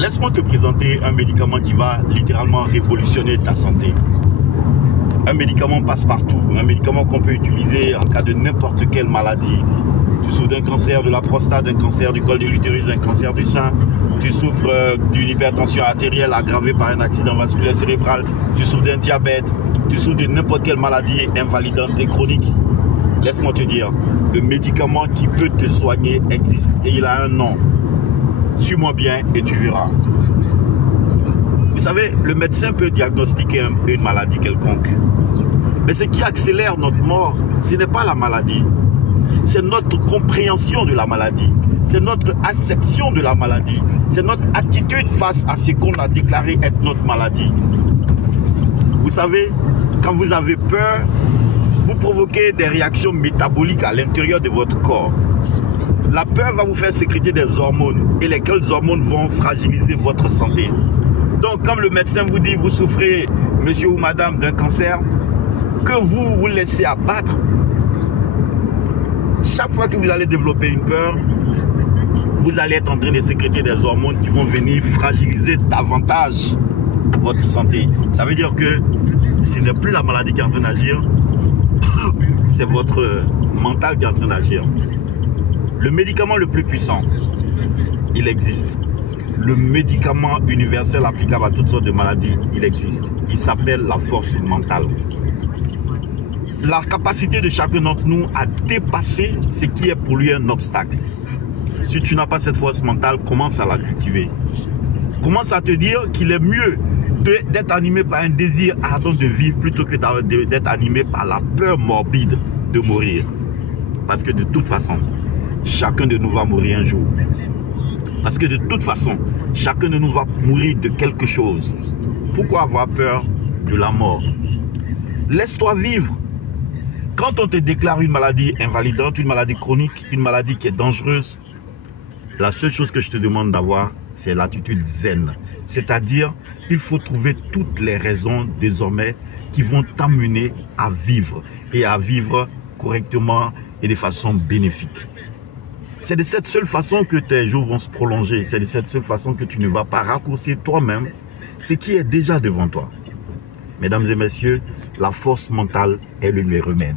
Laisse-moi te présenter un médicament qui va littéralement révolutionner ta santé. Un médicament passe partout, un médicament qu'on peut utiliser en cas de n'importe quelle maladie. Tu souffres d'un cancer de la prostate, d'un cancer du col de l'utérus, d'un cancer du sein. Tu souffres d'une hypertension artérielle aggravée par un accident vasculaire cérébral. Tu souffres d'un diabète. Tu souffres de n'importe quelle maladie invalidante et chronique. Laisse-moi te dire, le médicament qui peut te soigner existe et il a un nom. Suis-moi bien et tu verras. Vous savez, le médecin peut diagnostiquer une maladie quelconque. Mais ce qui accélère notre mort, ce n'est pas la maladie. C'est notre compréhension de la maladie. C'est notre acception de la maladie. C'est notre attitude face à ce qu'on a déclaré être notre maladie. Vous savez, quand vous avez peur, vous provoquez des réactions métaboliques à l'intérieur de votre corps. La peur va vous faire sécréter des hormones et lesquelles hormones vont fragiliser votre santé. Donc, comme le médecin vous dit, vous souffrez, monsieur ou madame, d'un cancer, que vous vous laissez abattre, chaque fois que vous allez développer une peur, vous allez être en train de sécréter des hormones qui vont venir fragiliser davantage votre santé. Ça veut dire que ce n'est plus la maladie qui est en train d'agir, c'est votre mental qui est en train d'agir. Le médicament le plus puissant, il existe. Le médicament universel applicable à toutes sortes de maladies, il existe. Il s'appelle la force mentale. La capacité de chacun d'entre nous à dépasser ce qui est pour lui un obstacle. Si tu n'as pas cette force mentale, commence à la cultiver. Commence à te dire qu'il est mieux d'être animé par un désir ardent de vivre plutôt que d'être animé par la peur morbide de mourir. Parce que de toute façon, chacun de nous va mourir un jour. Parce que de toute façon, chacun de nous va mourir de quelque chose. Pourquoi avoir peur de la mort? Laisse-toi vivre. Quand on te déclare une maladie invalidante, une maladie chronique, une maladie qui est dangereuse, la seule chose que je te demande d'avoir, c'est l'attitude zen. C'est-à-dire, il faut trouver toutes les raisons désormais qui vont t'amener à vivre et à vivre correctement et de façon bénéfique. C'est de cette seule façon que tes jours vont se prolonger. C'est de cette seule façon que tu ne vas pas raccourcir toi-même ce qui est déjà devant toi. Mesdames et messieurs, la force mentale est le remède.